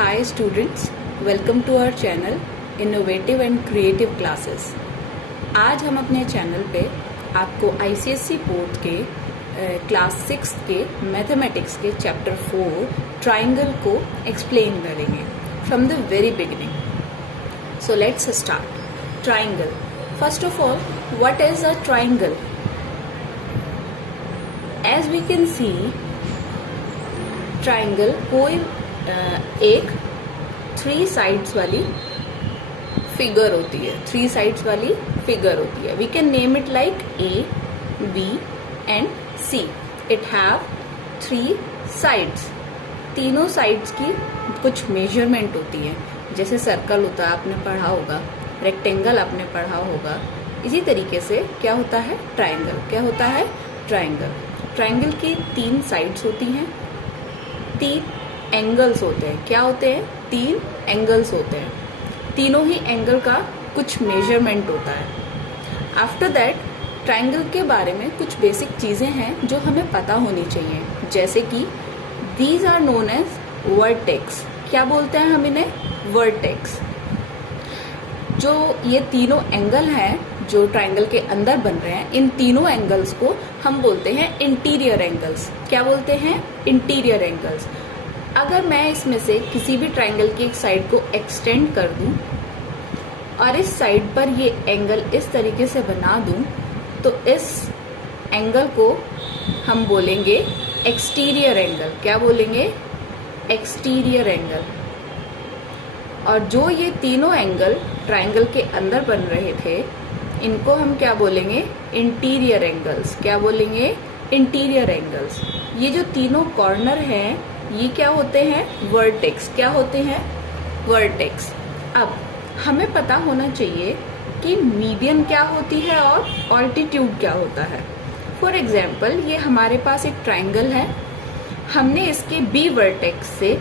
Hi students, welcome to our channel Innovative and Creative Classes। आज हम अपने channel पे आपको ICSE बोर्ड के क्लास 6 के मैथमेटिक्स के चैप्टर 4 ट्राइंगल को एक्सप्लेन करेंगे from the very beginning. So let's start. Triangle, first of all what is a triangle? As we can see, triangle कोई एक 3 साइड्स वाली फिगर होती है, 3 साइड्स वाली फिगर होती है। We can name it like A, B and C. It have 3 sides. तीनों sides की कुछ मेजरमेंट होती है। जैसे सर्कल होता है, आपने पढ़ा होगा, रेक्टेंगल आपने पढ़ा होगा। इसी तरीके से क्या होता है ट्राइंगल? क्या होता है ट्राइंगल? ट्राइंगल की 3 साइड्स होती हैं, 3 एंगल्स होते हैं। क्या होते हैं? 3 एंगल्स होते हैं। तीनों ही एंगल का कुछ मेजरमेंट होता है। आफ्टर दैट, ट्राइंगल के बारे में कुछ बेसिक चीजें हैं जो हमें पता होनी चाहिए, जैसे कि these are known as vertex. क्या बोलते हैं हम इन्हें? वर्टेक्स। जो ये तीनों एंगल हैं जो ट्राइंगल के अंदर बन रहे हैं, इन तीनों एंगल्स को हम बोलते हैं इंटीरियर एंगल्स। क्या बोलते हैं? Interior angles. अगर मैं इसमें से किसी भी ट्राइंगल की एक साइड को एक्सटेंड कर दूं और इस साइड पर ये एंगल इस तरीके से बना दूं, तो इस एंगल को हम बोलेंगे एक्सटीरियर एंगल। क्या बोलेंगे? Exterior angle. और जो ये तीनों एंगल ट्राइंगल के अंदर बन रहे थे, इनको हम क्या बोलेंगे? Interior angles. क्या बोलेंगे? Interior angles. ये जो तीनों कॉर्नर हैं, ये क्या होते हैं? वर्टेक्स। क्या होते हैं? वर्टेक्स। अब हमें पता होना चाहिए कि मीडियन क्या होती है और ऑल्टीट्यूड क्या होता है। फॉर एग्जाम्पल, ये हमारे पास एक ट्राइंगल है। हमने इसके बी वर्टेक्स से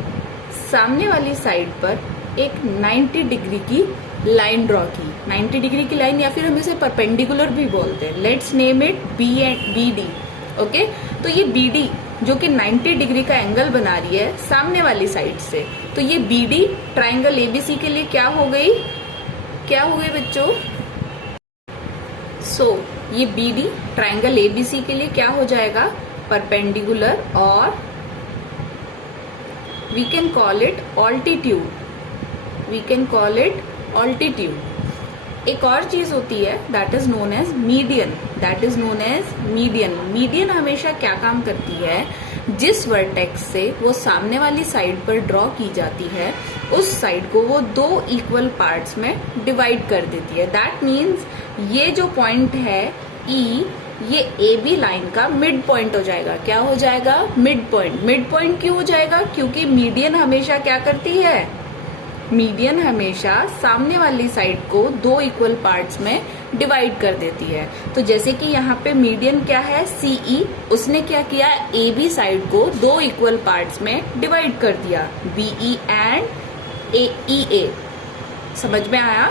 सामने वाली साइड पर एक 90 डिग्री की लाइन ड्रॉ की। 90 डिग्री की लाइन, या फिर हम इसे परपेंडिकुलर भी बोलते हैं। Let's name it B and B D. Okay, तो ये बी डी जो कि 90 डिग्री का एंगल बना रही है सामने वाली साइड से, तो ये बी डी ट्राइंगल एबीसी के लिए क्या हो गई? क्या हो गई बच्चों? ये बी डी ट्राइंगल एबीसी के लिए क्या हो जाएगा? परपेंडिकुलर, और we can call it altitude. We can call it altitude. एक और चीज होती है that is known as median. That is known as median. Median हमेशा क्या काम करती है? जिस वर्टेक्स से वो सामने वाली साइड पर ड्रॉ की जाती है, उस साइड को वो 2 इक्वल पार्ट्स में डिवाइड कर देती है। दैट मीन्स ये जो पॉइंट है ई, ये ए बी लाइन का मिड पॉइंट हो जाएगा। क्या हो जाएगा? Mid point. मिड पॉइंट क्यों हो जाएगा? क्योंकि मीडियन हमेशा क्या करती है? मीडियन हमेशा सामने वाली साइड को 2 इक्वल पार्ट्स में डिवाइड कर देती है। तो जैसे कि यहाँ पे मीडियन क्या है? सीई। उसने क्या किया? ए बी साइड को 2 इक्वल पार्ट्स में डिवाइड कर दिया, बीई एंड ए। समझ में आया?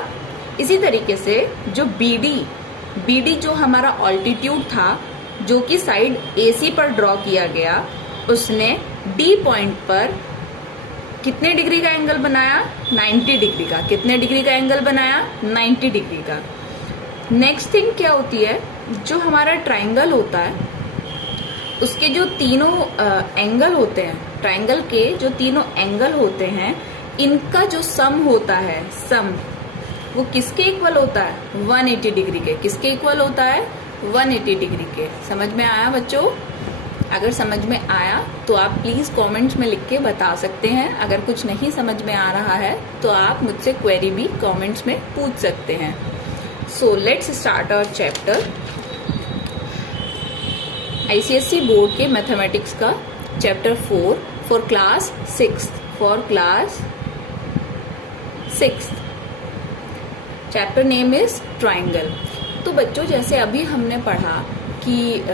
इसी तरीके से जो बीडी जो हमारा ऑल्टीट्यूड था, जो कि साइड एसी पर ड्रॉ किया गया, उसने डी पॉइंट पर कितने डिग्री का एंगल बनाया? 90 डिग्री का। कितने डिग्री का एंगल बनाया? 90 डिग्री का। नेक्स्ट थिंग क्या होती है? जो हमारा ट्राइंगल होता है, उसके जो तीनों एंगल होते हैं, ट्राइंगल के जो तीनों एंगल होते हैं, इनका जो सम होता है, सम, वो किसके इक्वल होता है? 180 डिग्री के। किसके इक्वल होता है? 180 डिग्री के। समझ में आया बच्चों? अगर समझ में आया तो आप प्लीज कमेंट्स में लिख के बता सकते हैं। अगर कुछ नहीं समझ में आ रहा है तो आप मुझसे क्वेरी भी कमेंट्स में पूछ सकते हैं। So let's start our chapter. ICSE board के मैथमेटिक्स का chapter 4 for class 6। For class 6 chapter name is triangle. तो बच्चों, जैसे अभी हमने पढ़ा कि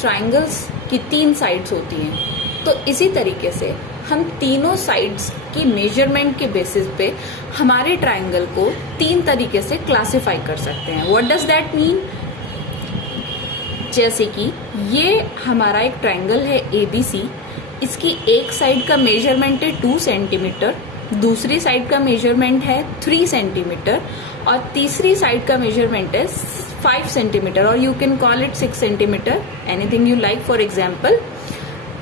ट्राइंगल्स की 3 साइड्स होती हैं, तो इसी तरीके से हम तीनों साइड्स की मेजरमेंट के बेसिस पे हमारे ट्राइंगल को 3 तरीके से क्लासिफाई कर सकते हैं। What does that mean? जैसे कि ये हमारा एक ट्राइंगल है एबीसी। इसकी एक साइड का मेजरमेंट है 2 सेंटीमीटर, दूसरी साइड का मेजरमेंट है 3 सेंटीमीटर और तीसरी साइड का मेजरमेंट है 5 सेंटीमीटर और you can call it 6 centimetre, anything you like for example.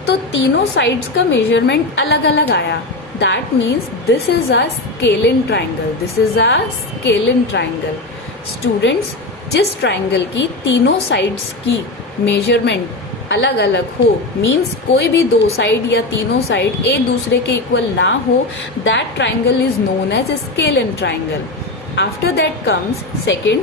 तो तीनों साइड्स का मेजरमेंट अलग अलग आया, that means this is a scalene triangle, this is a scalene triangle. Students, जिस ट्राइंगल की तीनों साइड्स की मेजरमेंट अलग अलग हो, मीन्स कोई भी दो साइड या तीनों साइड एक दूसरे के इक्वल ना हो, that triangle is known as scalene triangle. After that comes second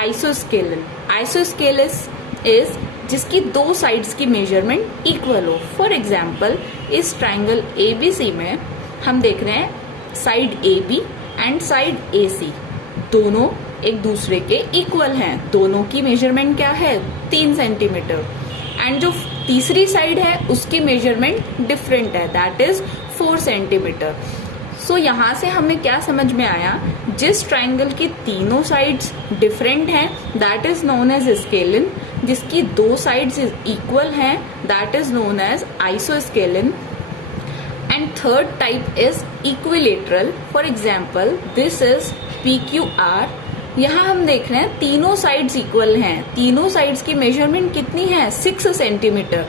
isosceles. Isosceles is जिसकी दो साइड्स की मेजरमेंट इक्वल हो। फॉर एग्जाम्पल, इस ट्राइंगल एबीसी में हम देख रहे हैं side AB and side AC दोनों एक दूसरे के इक्वल हैं, दोनों की मेजरमेंट क्या है 3 सेंटीमीटर, एंड जो तीसरी साइड है उसकी मेजरमेंट डिफरेंट है, दैट इज 4 सेंटीमीटर। सो यहाँ से हमें क्या समझ में आया, जिस ट्राइंगल की तीनों साइड्स डिफरेंट हैं that is known as scalene, जिसकी दो साइड्स इक्वल हैं that is known as isosceles. And third type is equilateral. For example, this is PQR। यहाँ हम देख रहे हैं तीनों साइड्स इक्वल हैं, तीनों साइड्स की मेजरमेंट कितनी है 6 centimetre.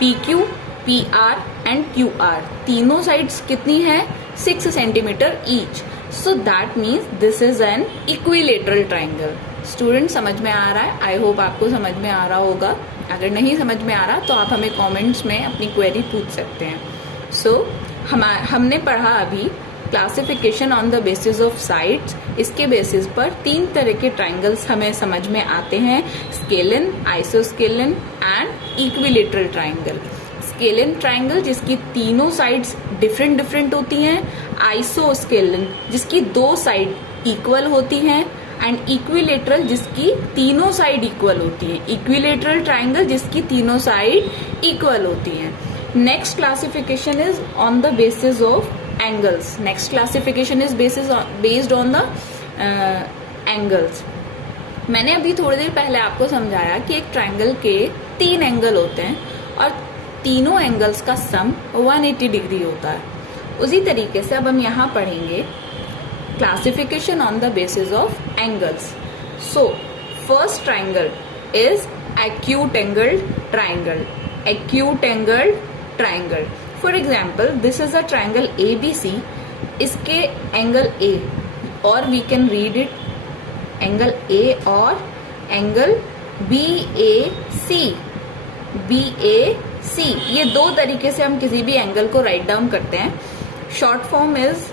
PQ, PR and QR तीनों साइड्स कितनी है 6 centimetre each. So that means this is an equilateral triangle. Student, समझ में आ रहा है? आई होप आपको समझ में आ रहा होगा। अगर नहीं समझ में आ रहा तो आप हमें कॉमेंट्स में अपनी क्वेरी पूछ सकते हैं। सो हमने पढ़ा अभी classification on the basis of sides. इसके बेसिस पर 3 तरह के ट्राइंगल्स हमें समझ में आते हैं, scalene, isosceles and equilateral triangle. Scalene triangle जिसकी तीनों साइड्स डिफरेंट डिफरेंट होती हैं, आइसोस्केलिन जिसकी दो साइड इक्वल होती हैं, एंड इक्विलेटरल जिसकी तीनों साइड इक्वल होती हैं। इक्विलेटरल ट्राइंगल जिसकी तीनों साइड इक्वल होती हैं। Next classification is on the basis of angles. Next classification is based on the angles. मैंने अभी थोड़ी देर पहले आपको समझाया कि एक ट्राइंगल के 3 एंगल होते हैं और तीनों एंगल्स का सम 180 डिग्री होता है। उसी तरीके से अब हम यहाँ पढ़ेंगे classification on the basis of angles. So first triangle is acute angled triangle. Acute angled triangle, for example this is a triangle ABC। इसके एंगल A और we can read it angle A और angle BAC। BAC ये दो तरीके से हम किसी भी एंगल को राइट डाउन करते हैं। Short form is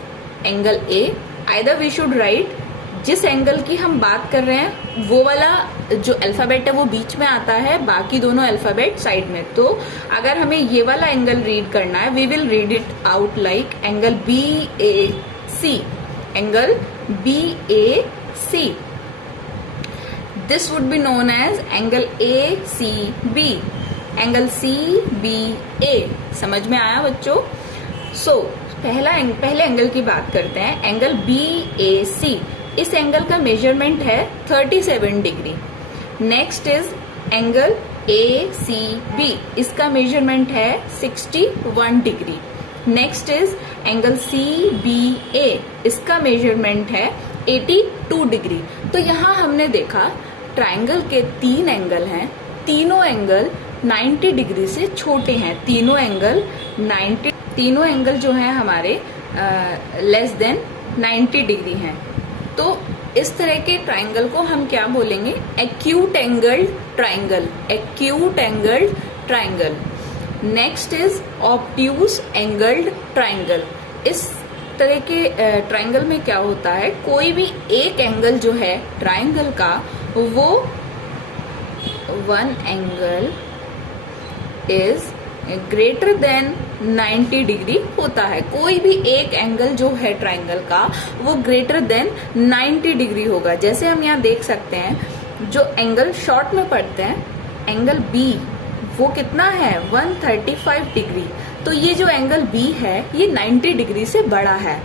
angle A। Either we should write जिस एंगल की हम बात कर रहे हैं वो वाला जो अल्फाबेट है वो बीच में आता है, बाकी दोनों अल्फाबेट साइड में। तो अगर हमें ये वाला एंगल रीड करना है, we will read it out like angle BAC। Angle BAC, this would be known as angle ACB। Angle CBA। समझ में आया बच्चों? सो पहले एंगल की बात करते हैं, एंगल BAC। इस एंगल का मेजरमेंट है 37 degree. Next is angle ACB। इसका मेजरमेंट है 61 degree. Next is angle CBA। इसका मेजरमेंट है 82 डिग्री। तो यहाँ हमने देखा ट्राइंगल के 3 एंगल हैं, तीनों एंगल 90 डिग्री से छोटे हैं। तीनों एंगल जो हैं हमारे लेस देन 90 डिग्री हैं। तो इस तरह के ट्राइंगल को हम क्या बोलेंगे? Acute angled triangle. Acute angled triangle. Next is obtuse angled triangle. इस तरह के ट्राइंगल में क्या होता है, कोई भी एक एंगल जो है ट्राइंगल का वो one angle is greater than 90 degree होता है। कोई भी एक एंगल जो है ट्राइंगल का वो ग्रेटर देन 90 डिग्री होगा। जैसे हम यहाँ देख सकते हैं जो एंगल शॉर्ट में पढ़ते हैं, एंगल B वो कितना है 135 डिग्री। तो ये जो एंगल B है ये 90 डिग्री से बड़ा है।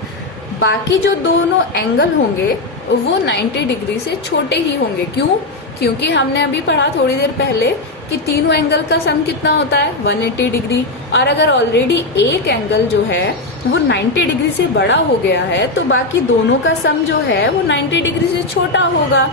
बाकी जो दोनों एंगल होंगे वो 90 डिग्री से छोटे ही होंगे। क्यों? क्योंकि हमने अभी पढ़ा थोड़ी देर पहले कि तीनों एंगल का सम कितना होता है 180 डिग्री। और अगर ऑलरेडी एक एंगल जो है वो 90 डिग्री से बड़ा हो गया है तो बाकी दोनों का सम जो है वो 90 डिग्री से छोटा होगा।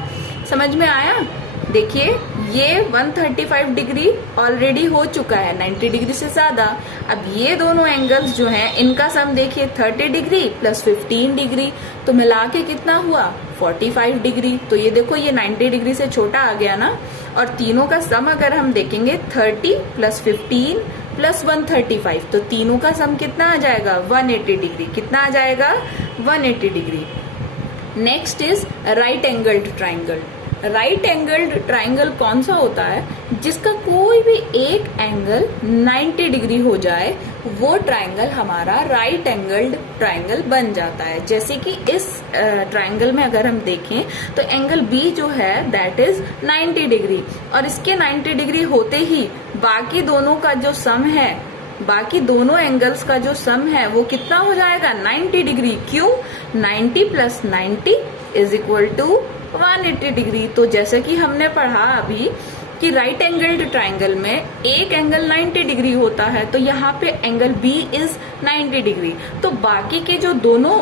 समझ में आया? देखिए ये 135 डिग्री ऑलरेडी हो चुका है 90 डिग्री से ज्यादा। अब ये दोनों एंगल्स जो हैं इनका सम देखिए 30 डिग्री प्लस 15 डिग्री, तो मिला के कितना हुआ 45 डिग्री। तो ये देखो ये 90 डिग्री से छोटा आ गया ना। और तीनों का सम अगर हम देखेंगे 30 प्लस 15 प्लस 135, तो तीनों का सम कितना आ जाएगा 180 डिग्री। कितना आ जाएगा 180 degree. Next is right angled triangle. Right angled triangle कौन सा होता है? जिसका कोई भी एक एंगल 90 डिग्री हो जाए, वो ट्राइंगल हमारा राइट एंगल्ड ट्राइंगल बन जाता है। जैसे कि इस ट्राइंगल में अगर हम देखें तो एंगल बी जो है दैट इज 90 डिग्री, और इसके 90 डिग्री होते ही बाकी दोनों का जो सम है, बाकी दोनों एंगल्स का जो सम है वो कितना हो जाएगा 90 डिग्री। क्यों? 90 plus 90 is equal to 180 degree. तो जैसे कि हमने पढ़ा अभी कि राइट एंगल्ड ट्राइंगल में एक एंगल 90 डिग्री होता है, तो यहाँ पे एंगल बी इज 90 डिग्री। तो बाकी के जो दोनों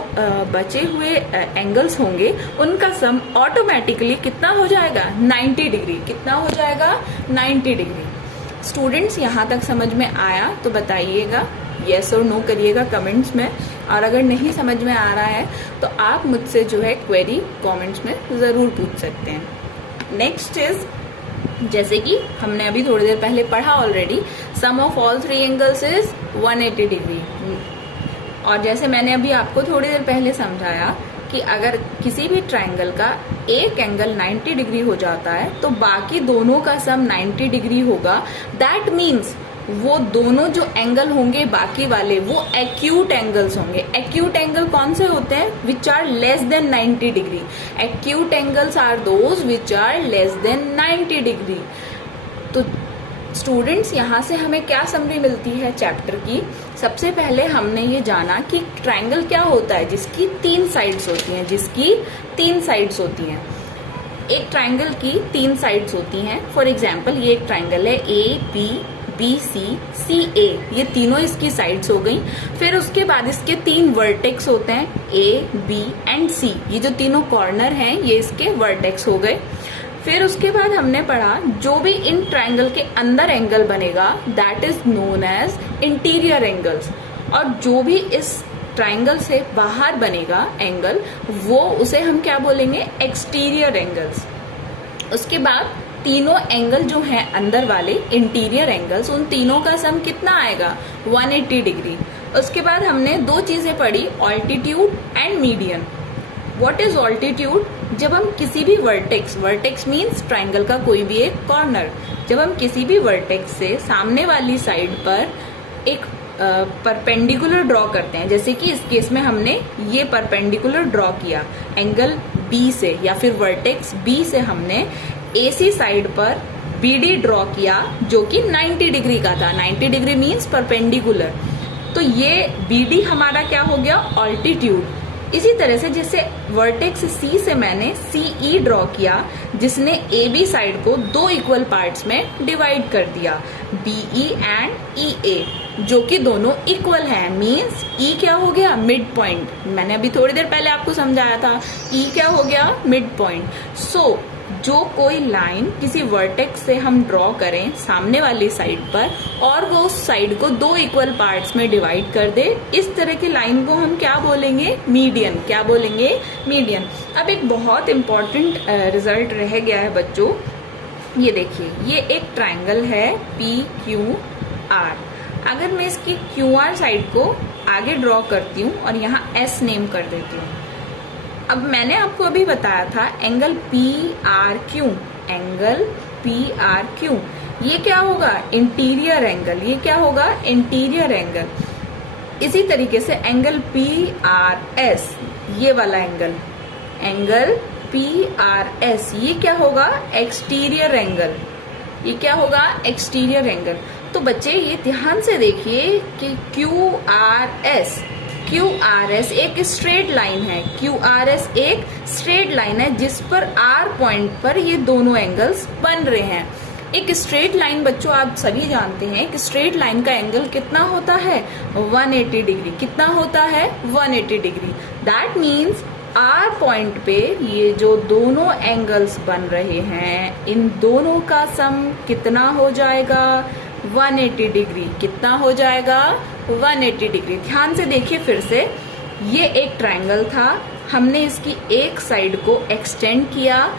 बचे हुए एंगल्स होंगे उनका सम ऑटोमेटिकली कितना हो जाएगा 90 डिग्री। कितना हो जाएगा 90 डिग्री। स्टूडेंट्स यहाँ तक समझ में आया तो बताइएगा, यस और नो करिएगा कमेंट्स में। और अगर नहीं समझ में आ रहा है तो आप मुझसे जो है क्वेरी कमेंट्स में ज़रूर पूछ सकते हैं। नेक्स्ट इज, जैसे कि हमने अभी थोड़ी देर पहले पढ़ा already, sum of all three angles is 180 degree. और जैसे मैंने अभी आपको थोड़ी देर पहले समझाया कि अगर किसी भी ट्राइंगल का एक एंगल 90 डिग्री हो जाता है तो बाकी दोनों का सम 90 डिग्री होगा। दैट मीन्स वो दोनों जो एंगल होंगे बाकी वाले वो एक्यूट एंगल्स होंगे। एक्यूट एंगल कौन से होते हैं? Which are less than 90 degree. Acute angles are those which are less than 90 degree. तो स्टूडेंट्स यहाँ से हमें क्या समरी मिलती है चैप्टर की? सबसे पहले हमने ये जाना कि ट्राइंगल क्या होता है जिसकी 3 साइड्स होती हैं। जिसकी 3 साइड्स होती हैं। एक ट्राइंगल की 3 साइड्स होती हैं। फॉर एग्जाम्पल ये एक ट्राइंगल है ABBCCA, ये तीनों इसकी साइड्स हो गई। फिर उसके बाद इसके 3 वर्टेक्स होते हैं A, B एंड C। ये जो तीनों कॉर्नर हैं ये इसके वर्टेक्स हो गए। फिर उसके बाद हमने पढ़ा जो भी इन ट्राइंगल के अंदर एंगल बनेगा that is known as interior angles, और जो भी इस ट्राइंगल से बाहर बनेगा एंगल वो उसे हम क्या बोलेंगे? Exterior angles. उसके बाद तीनों एंगल जो हैं अंदर वाले इंटीरियर एंगल्स, उन तीनों का सम कितना आएगा 180 डिग्री। उसके बाद हमने 2 चीजें पढ़ी, altitude and median. What is altitude? जब हम किसी भी वर्टेक्स मीन्स ट्राइंगल का कोई भी एक कॉर्नर, जब हम किसी भी वर्टेक्स से सामने वाली साइड पर एक परपेंडिकुलर ड्रॉ करते हैं, जैसे कि इस केस में हमने ये परपेंडिकुलर ड्रॉ किया एंगल बी से, या फिर वर्टेक्स बी से हमने AC साइड पर BD ड्रॉ किया जो कि 90 डिग्री का था। 90 डिग्री मीन्स परपेंडिकुलर, तो ये BD हमारा क्या हो गया? ऑल्टीट्यूड। इसी तरह से जैसे वर्टेक्स C से मैंने CE ड्रॉ किया जिसने AB साइड को 2 इक्वल पार्ट्स में डिवाइड कर दिया, BE एंड EA, जो कि दोनों इक्वल हैं। मीन्स E क्या हो गया? Mid point. मैंने अभी थोड़ी देर पहले आपको समझाया था E क्या हो गया? Mid point. सो जो कोई लाइन किसी वर्टेक्स से हम ड्रॉ करें सामने वाली साइड पर और वो उस साइड को 2 इक्वल पार्ट्स में डिवाइड कर दे, इस तरह की लाइन को हम क्या बोलेंगे? मीडियन। क्या बोलेंगे? मीडियन। अब एक बहुत इंपॉर्टेंट रिजल्ट रह गया है बच्चों, ये देखिए, ये एक ट्राइंगल है PQR। अगर मैं इसकी QR साइड को आगे ड्रॉ करती हूँ और यहाँ S नेम कर देती हूँ। अब मैंने आपको अभी बताया था एंगल PRQ, एंगल PRQ, ये क्या होगा? Interior angle. ये क्या होगा? Interior angle. इसी तरीके से एंगल PRS, ये वाला एंगल, एंगल PRS, ये क्या होगा? Exterior angle. ये क्या होगा? Exterior angle. तो बच्चे ये ध्यान से देखिए कि QRS एक स्ट्रेट लाइन है। QRS एक स्ट्रेट लाइन है जिस पर R पॉइंट पर ये दोनों एंगल्स बन रहे हैं। एक स्ट्रेट लाइन बच्चों आप सभी जानते हैं, एक स्ट्रेट लाइन का एंगल कितना होता है 180 डिग्री। कितना होता है 180 degree. That means our point पे ये जो दोनों एंगल्स बन रहे हैं, इन दोनों का सम कितना हो जाएगा 180 डिग्री। कितना हो जाएगा 180 डिग्री। ध्यान से देखिए फिर से, ये एक ट्रायंगल था, हमने इसकी एक साइड को एक्सटेंड किया,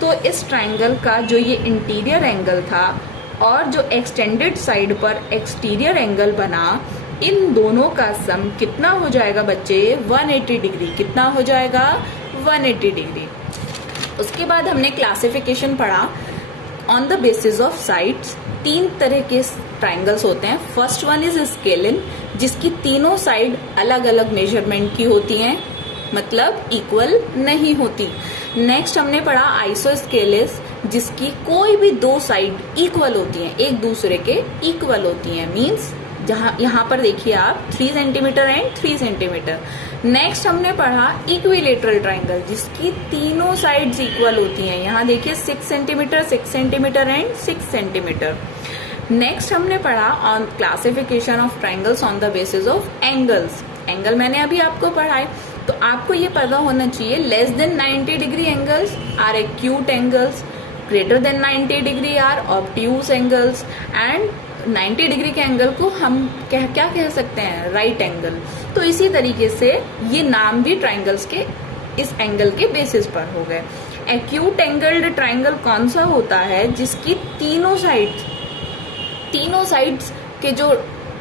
तो इस ट्रायंगल का जो ये इंटीरियर एंगल था और जो एक्सटेंडेड साइड पर एक्सटीरियर एंगल बना, इन दोनों का सम कितना हो जाएगा बच्चे 180 डिग्री। कितना हो जाएगा 180 डिग्री। उसके बाद हमने क्लासिफिकेशन पढ़ा on the basis of sides. 3 तरह के ट्रायंगल्स होते हैं। फर्स्ट वन इज स्केलिन, जिसकी तीनों साइड अलग अलग मेजरमेंट की होती हैं, मतलब इक्वल नहीं होती। नेक्स्ट हमने पढ़ा आइसोस्केलिस, जिसकी कोई भी 2 साइड इक्वल होती हैं, एक दूसरे के इक्वल होती हैं। मीन्स जहां यहाँ पर देखिए आप 3 सेंटीमीटर एंड 3 सेंटीमीटर। नेक्स्ट हमने पढ़ा इक्विलेटरल ट्रायंगल, जिसकी तीनों साइड्स इक्वल होती हैं। यहाँ देखिए 6 centimetre 6 centimetre and 6 centimetre. Next हमने पढ़ा on classification of triangles on the basis of angles. Angle मैंने अभी आपको पढ़ाए, तो आपको ये पता होना चाहिए less than 90 degree angles are acute angles, greater than 90 degree are obtuse angles, and 90 degree के एंगल को हम क्या कह सकते हैं राइट एंगल। तो इसी तरीके से ये नाम भी ट्रायंगल्स के इस एंगल के बेसिस पर हो गए। एक्यूट एंगल्ड ट्रायंगल कौन सा होता है, जिसकी तीनों साइड्स के जो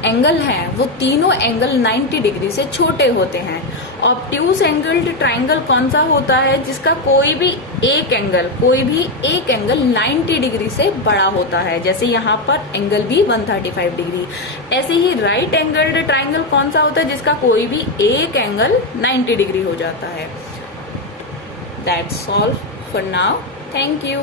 एंगल हैं वो तीनों एंगल 90 डिग्री से छोटे होते हैं। ऑब्ट्यूज एंगल्ड ट्रायंगल कौन सा होता है, जिसका कोई भी एक एंगल 90 डिग्री से बड़ा होता है। जैसे यहाँ पर एंगल भी 135 डिग्री। ऐसे ही राइट एंगल्ड ट्रायंगल कौन सा होता है, जिसका कोई भी एक एंगल 90 डिग्री हो जाता है। That's all for now. Thank you.